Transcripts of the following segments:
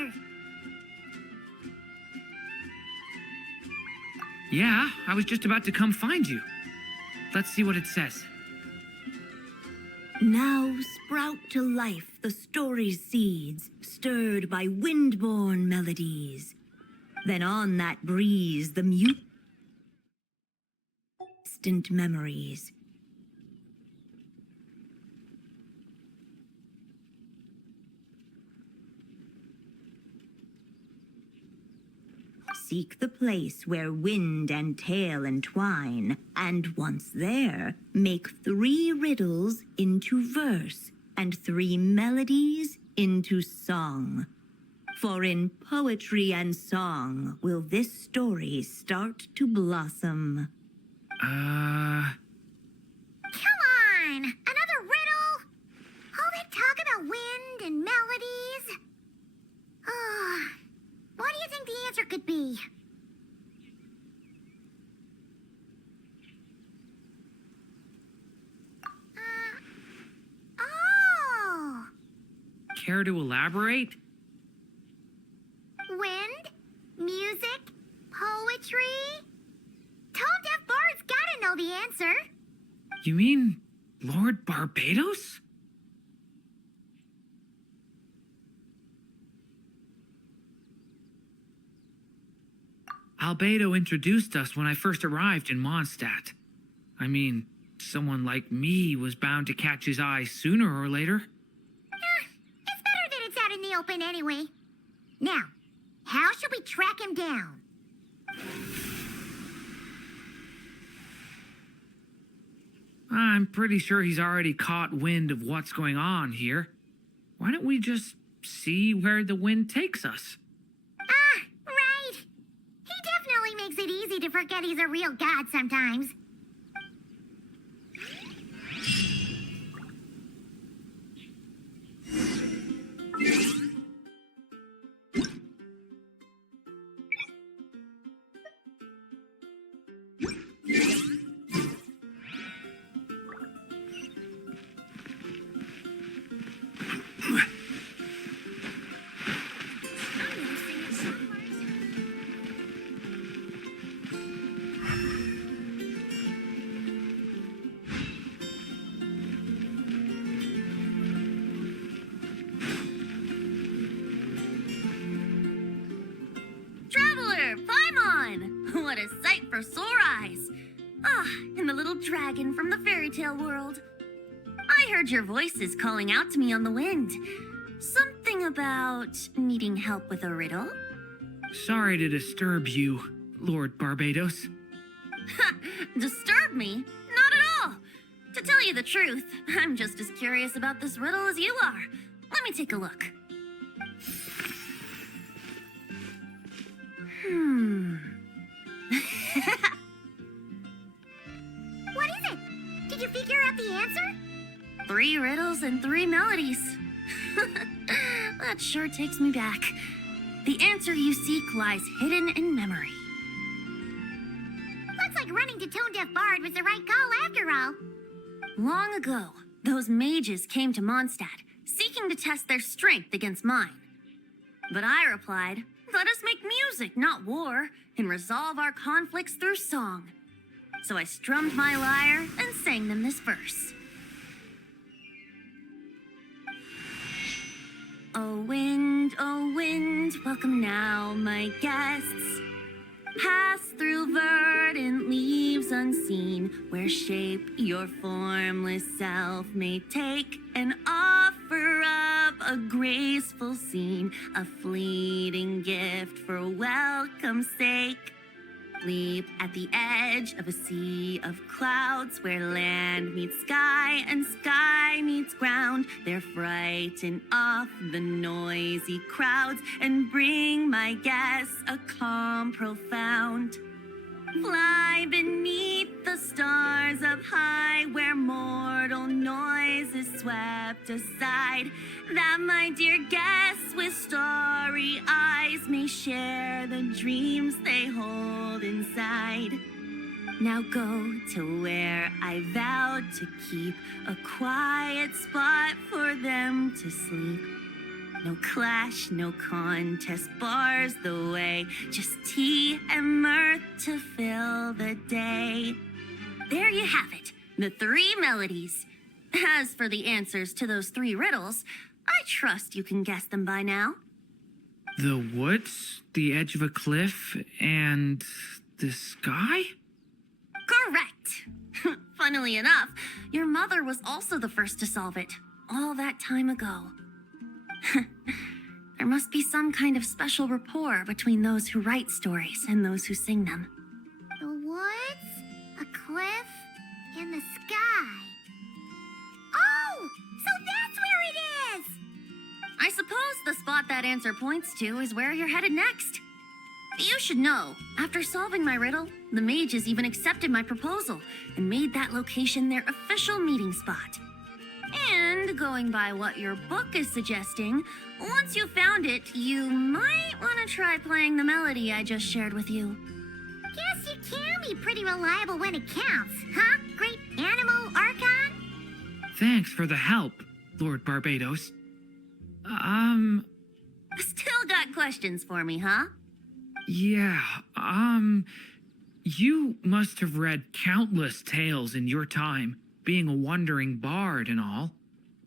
picture. Yeah, I was just about to come find you. Let's see what it says. Now sprout to life the story's seeds, stirred by wind-born melodies. Then on that breeze the distant memories. Seek the place where wind and tale entwine, and once there, make 3 riddles into verse, and 3 melodies into song. For in poetry and song will this story start to blossom. Come on! Another riddle? All that talk about wind and melodies? What do you think the answer could be? Oh! Care to elaborate? Wind? Music? Poetry? Tone-deaf bards gotta know the answer. You mean Lord Barbados? Albedo introduced us when I first arrived in Mondstadt. I mean, someone like me was bound to catch his eye sooner or later. It's better that it's out in the open anyway. Now, how should we track him down? I'm pretty sure he's already caught wind of what's going on here. Why don't we just see where the wind takes us? Right. He definitely makes it easy to forget he's a real god sometimes. Traveler, Paimon! What a sight for sore eyes! And the little dragon from the fairy tale world. I heard your voices calling out to me on the wind. Something about needing help with a riddle? Sorry to disturb you, Lord Barbados. Disturb me? Not at all! To tell you the truth, I'm just as curious about this riddle as you are. Let me take a look. What is it? Did you figure out the answer? 3 riddles and 3 melodies. That sure takes me back. The answer you seek lies hidden in memory. Looks like running to Tone-Deaf Bard was the right call after all. Long ago, those mages came to Mondstadt, seeking to test their strength against mine. But I replied, let us make music, not war, and resolve our conflicts through song. So I strummed my lyre and sang them this verse. Oh wind, welcome now, my guests. Pass through verdant leaves unseen, where shape your formless self may take, and offer up a graceful scene, a fleeting gift for welcome's sake. Leap at the edge of a sea of clouds, where land meets sky and sky meets ground. There frighten off the noisy crowds and bring my guests a calm profound. Fly beneath the stars up high, where mortal noise is swept aside, that my dear guests with starry eyes may share the dreams they hold inside. Now go to where I vowed to keep a quiet spot for them to sleep. No clash, no contest bars the way. Just tea and mirth to fill the day. There you have it, the 3 melodies. As for the answers to those 3 riddles, I trust you can guess them by now. The woods, the edge of a cliff, and the sky? Correct. Funnily enough, your mother was also the first to solve it, all that time ago. There must be some kind of special rapport between those who write stories and those who sing them. The woods, a cliff, and the sky. Oh, so that's where it is! I suppose the spot that answer points to is where you're headed next. You should know, after solving my riddle, the mages even accepted my proposal and made that location their official meeting spot. And going by what your book is suggesting, once you found it, you might want to try playing the melody I just shared with you. Guess you can be pretty reliable when it counts, huh, great animal Archon? Thanks for the help, Lord Barbados. Still got questions for me, huh? Yeah, you must have read countless tales in your time, being a wandering bard and all.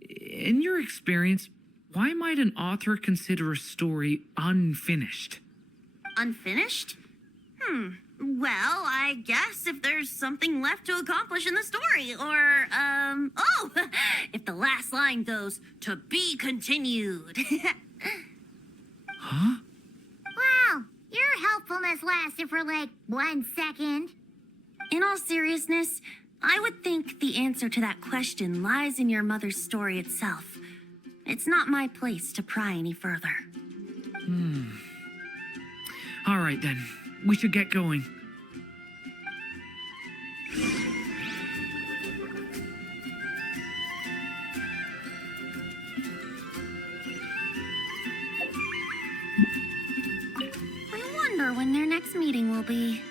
In your experience, why might an author consider a story unfinished? Unfinished? Well, I guess if there's something left to accomplish in the story, or, if the last line goes, "To be continued." Huh? Wow, your helpfulness lasted for like 1 second. In all seriousness, I would think the answer to that question lies in your mother's story itself. It's not my place to pry any further. All right then, we should get going. I wonder when their next meeting will be.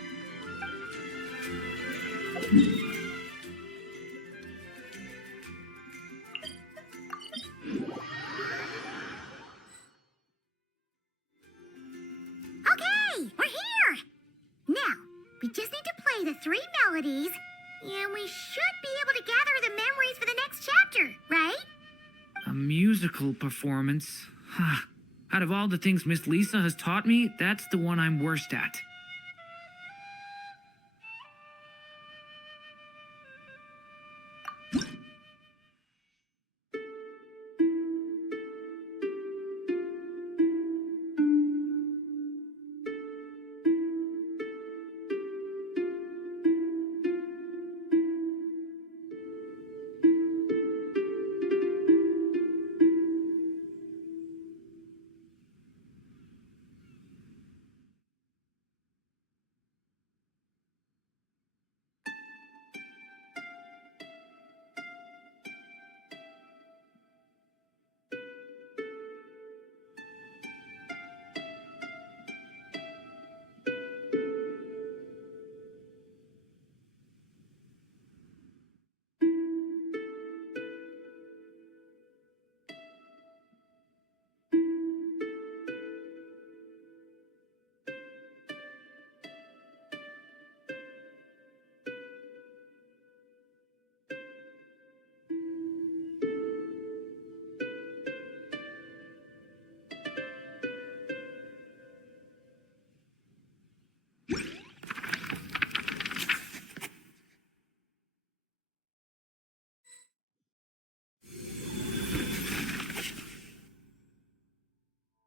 Okay, we're here! Now, we just need to play the 3 melodies, and we should be able to gather the memories for the next chapter, right? A musical performance? Huh. Out of all the things Miss Lisa has taught me, that's the one I'm worst at.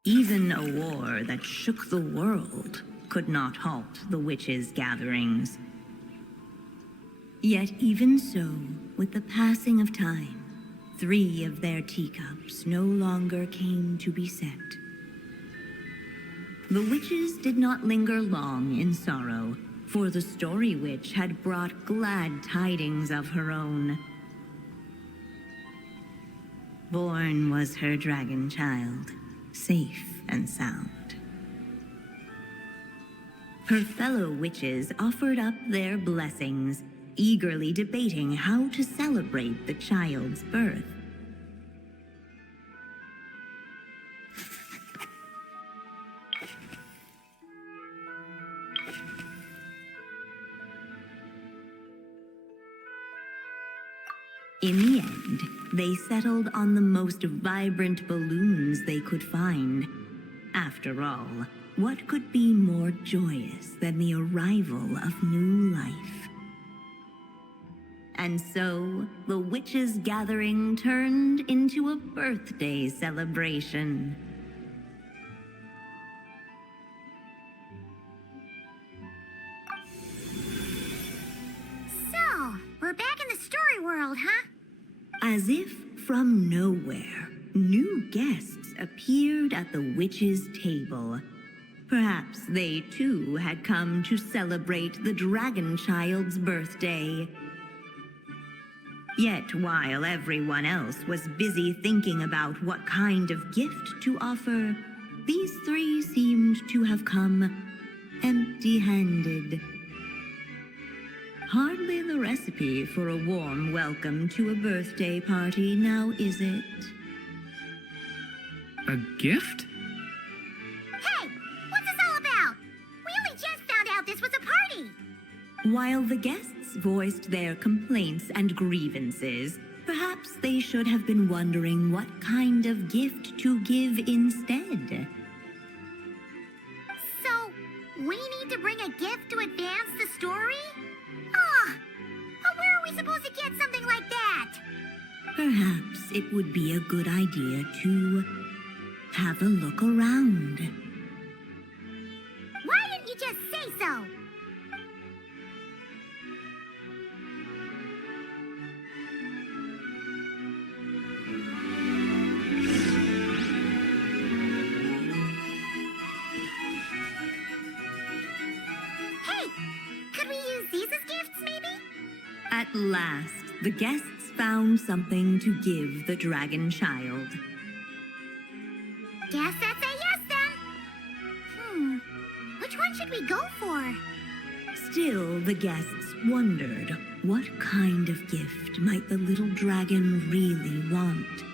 Even a war that shook the world could not halt the witches' gatherings. Yet even so, with the passing of time, 3 of their teacups no longer came to be set. The witches did not linger long in sorrow, for the story witch had brought glad tidings of her own. Born was her dragon child, safe and sound. Her fellow witches offered up their blessings, eagerly debating how to celebrate the child's birth. In the end, they settled on the most vibrant balloons they could find. After all, what could be more joyous than the arrival of new life? And so, the witches' gathering turned into a birthday celebration. So, we're back in the story world, huh? As if from nowhere, new guests appeared at the witches' table. Perhaps they too had come to celebrate the dragon child's birthday. Yet while everyone else was busy thinking about what kind of gift to offer, these three seemed to have come empty-handed. Hardly the recipe for a warm welcome to a birthday party, now is it? A gift? Hey, what's this all about? We only just found out this was a party. While the guests voiced their complaints and grievances, perhaps they should have been wondering what kind of gift to give instead. So, we need to bring a gift to advance the story? Oh, where are we supposed to get something like that? Perhaps it would be a good idea to have a look around. Why didn't you just say so? Hey, could we use these as gifts, maybe? At last, the guests found something to give the dragon child. Guess that's a yes then. Which one should we go for? Still, the guests wondered what kind of gift might the little dragon really want.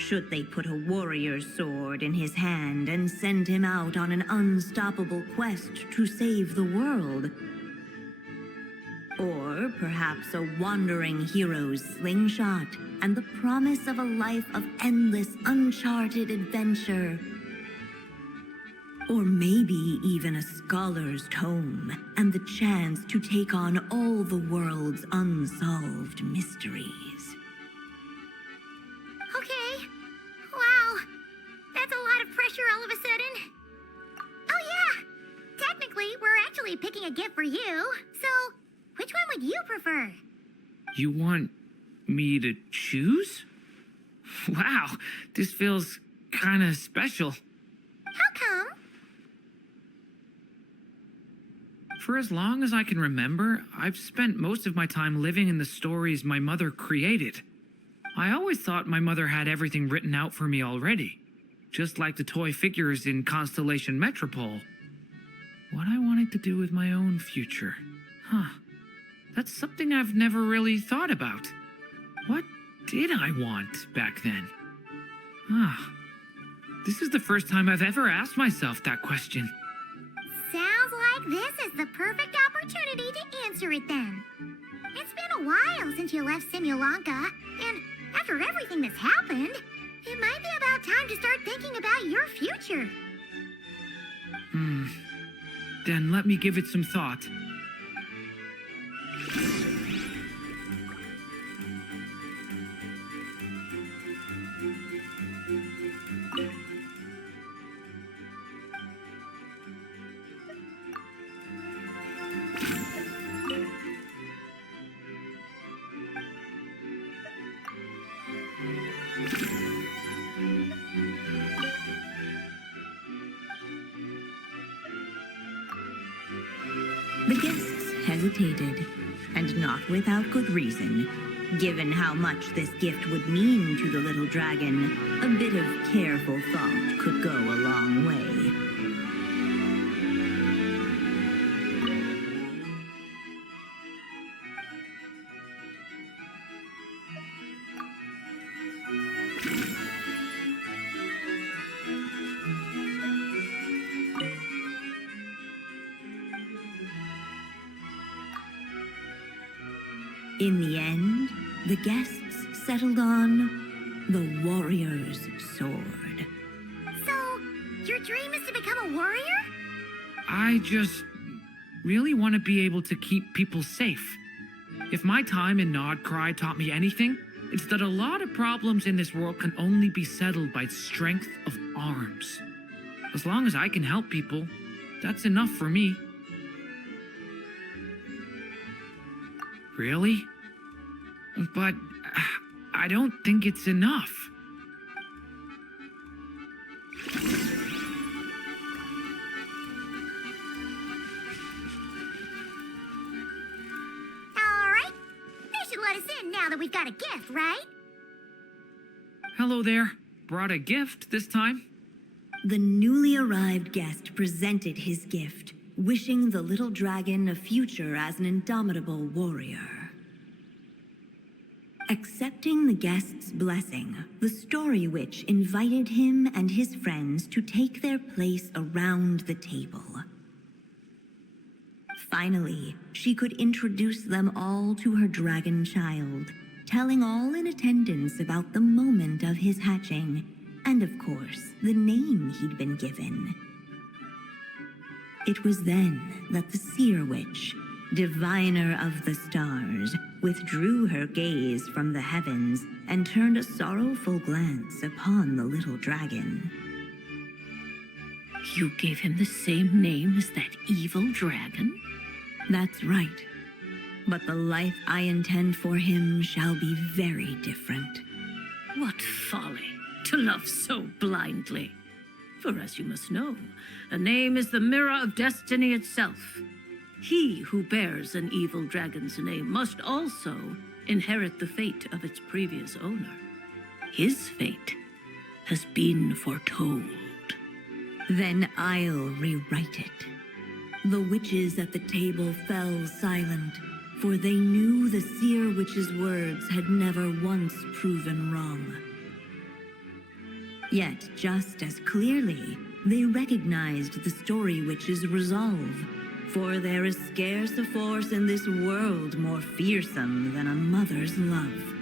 Should they put a warrior's sword in his hand and send him out on an unstoppable quest to save the world? Or perhaps a wandering hero's slingshot and the promise of a life of endless, uncharted adventure. Or maybe even a scholar's tome and the chance to take on all the world's unsolved mysteries. Okay. Wow. That's a lot of pressure all of a sudden. Oh yeah. Technically, we're actually picking a gift for you. So, which one would you prefer? You want me to choose? Wow, this feels kind of special. How come? For as long as I can remember, I've spent most of my time living in the stories my mother created. I always thought my mother had everything written out for me already, just like the toy figures in Constellation Metropole. What I wanted to do with my own future. That's something I've never really thought about. What did I want back then? This is the first time I've ever asked myself that question. Sounds like this is the perfect opportunity to answer it then. It's been a while since you left Simulanka, and after everything that's happened, it might be about time to start thinking about your future. Then let me give it some thought. The guests hesitated, and not without good reason. Given how much this gift would mean to the little dragon, a bit of careful thought could go a long way. In the end, the guests settled on the warrior's sword. So, your dream is to become a warrior? I just really want to be able to keep people safe. If my time in Nodcry taught me anything, it's that a lot of problems in this world can only be settled by strength of arms. As long as I can help people, that's enough for me. Really? But I don't think it's enough. Alright. They should let us in now that we've got a gift, right? Hello there. Brought a gift this time? The newly arrived guest presented his gift, wishing the little dragon a future as an indomitable warrior. Accepting the guest's blessing, the story witch invited him and his friends to take their place around the table. Finally, she could introduce them all to her dragon child, telling all in attendance about the moment of his hatching, and of course, the name he'd been given. It was then that the seer witch, diviner of the stars, withdrew her gaze from the heavens and turned a sorrowful glance upon the little dragon. You gave him the same name as that evil dragon? That's right. But the life I intend for him shall be very different. What folly to love so blindly. For as you must know, a name is the mirror of destiny itself. He who bears an evil dragon's name must also inherit the fate of its previous owner. His fate has been foretold. Then I'll rewrite it. The witches at the table fell silent, for they knew the seer witch's words had never once proven wrong. Yet, just as clearly, they recognized the story witch's resolve, for there is scarce a force in this world more fearsome than a mother's love.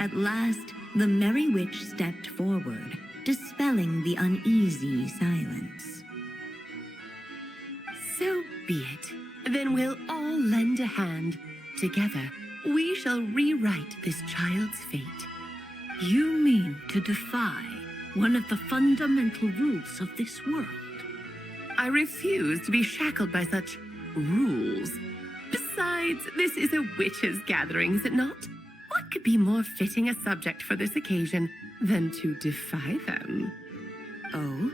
At last, the merry witch stepped forward, dispelling the uneasy silence. So be it. Then we'll all lend a hand. Together, we shall rewrite this child's fate. You mean to defy one of the fundamental rules of this world? I refuse to be shackled by such rules. Besides, this is a witches' gathering, is it not? What could be more fitting a subject for this occasion than to defy them? Oh?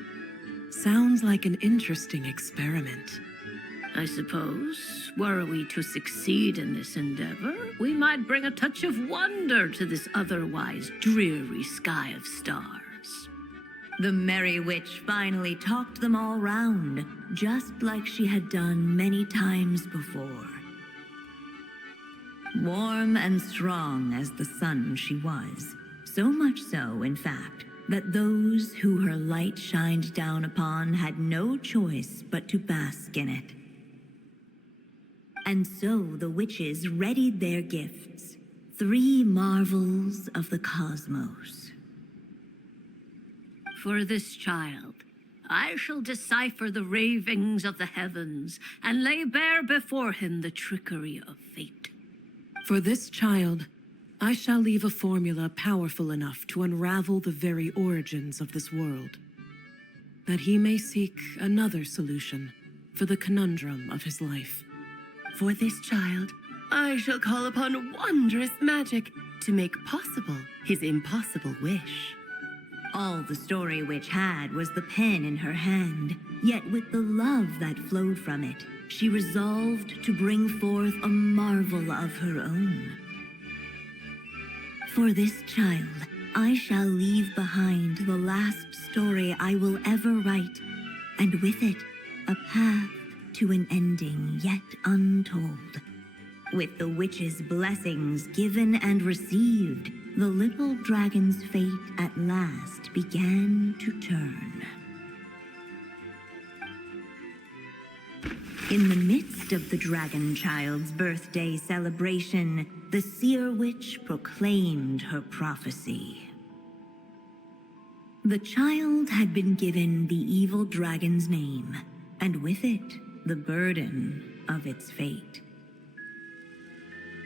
Sounds like an interesting experiment. I suppose, were we to succeed in this endeavor, we might bring a touch of wonder to this otherwise dreary sky of stars. The merry witch finally talked them all round, just like she had done many times before. Warm and strong as the sun she was, so much so, in fact, that those who her light shined down upon had no choice but to bask in it. And so the witches readied their gifts, 3 marvels of the cosmos. For this child, I shall decipher the ravings of the heavens and lay bare before him the trickery of fate. For this child, I shall leave a formula powerful enough to unravel the very origins of this world, that he may seek another solution for the conundrum of his life. For this child, I shall call upon wondrous magic to make possible his impossible wish. All the story witch had was the pen in her hand, yet with the love that flowed from it, she resolved to bring forth a marvel of her own. For this child, I shall leave behind the last story I will ever write, and with it, a path to an ending yet untold. With the witch's blessings given and received, the little dragon's fate at last began to turn. In the midst of the dragon child's birthday celebration, the seer witch proclaimed her prophecy. The child had been given the evil dragon's name, and with it, the burden of its fate.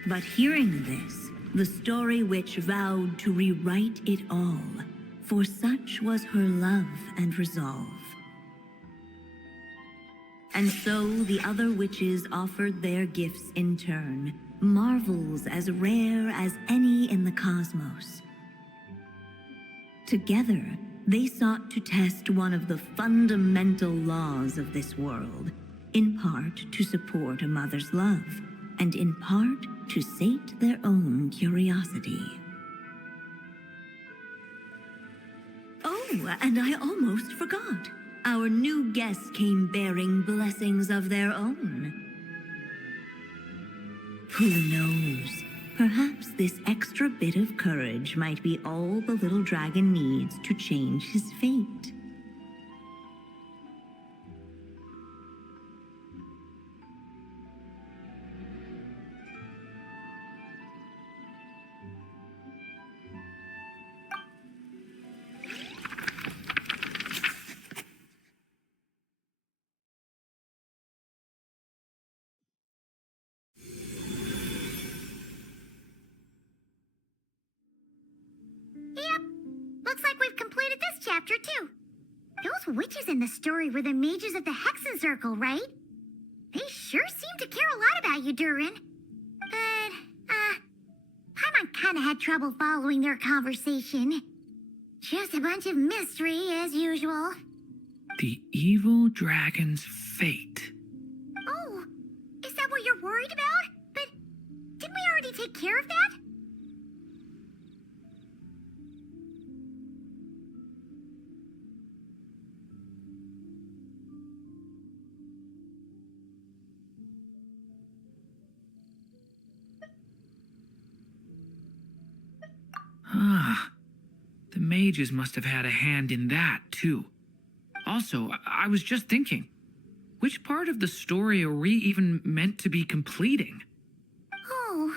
But hearing this, the story witch vowed to rewrite it all, for such was her love and resolve. And so the other witches offered their gifts in turn, marvels as rare as any in the cosmos. Together, they sought to test one of the fundamental laws of this world, in part to support a mother's love, and in part to sate their own curiosity. Oh, and I almost forgot. Our new guests came bearing blessings of their own. Who knows? Perhaps this extra bit of courage might be all the little dragon needs to change his fate. Yep, looks like we've completed this chapter too. Those witches in the story were the mages of the Hexen Circle, right? They sure seem to care a lot about you, Durin. But, Paimon kinda had trouble following their conversation. Just a bunch of mystery, as usual. The evil dragon's fate. Oh, is that what you're worried about? But didn't we already take care of that? Ah, the mages must have had a hand in that, too. Also, I was just thinking, which part of the story are we even meant to be completing? Oh,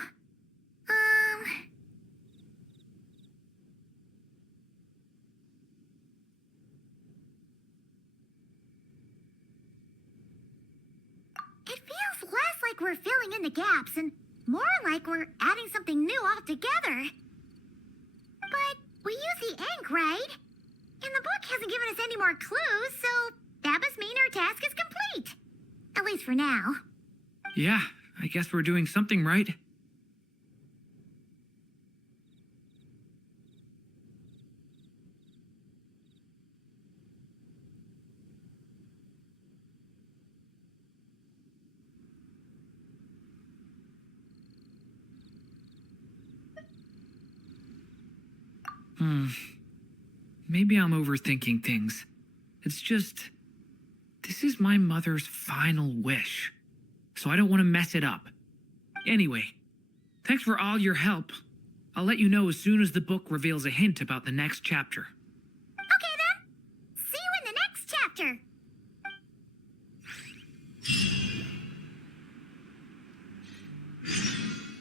It feels less like we're filling in the gaps and more like we're adding something new altogether. But we use the ink, right? And the book hasn't given us any more clues, so that must mean our task is complete. At least for now. Yeah, I guess we're doing something right. Maybe I'm overthinking things. It's just, this is my mother's final wish, so I don't want to mess it up. Anyway, thanks for all your help. I'll let you know as soon as the book reveals a hint about the next chapter. Okay then. See you in the next chapter.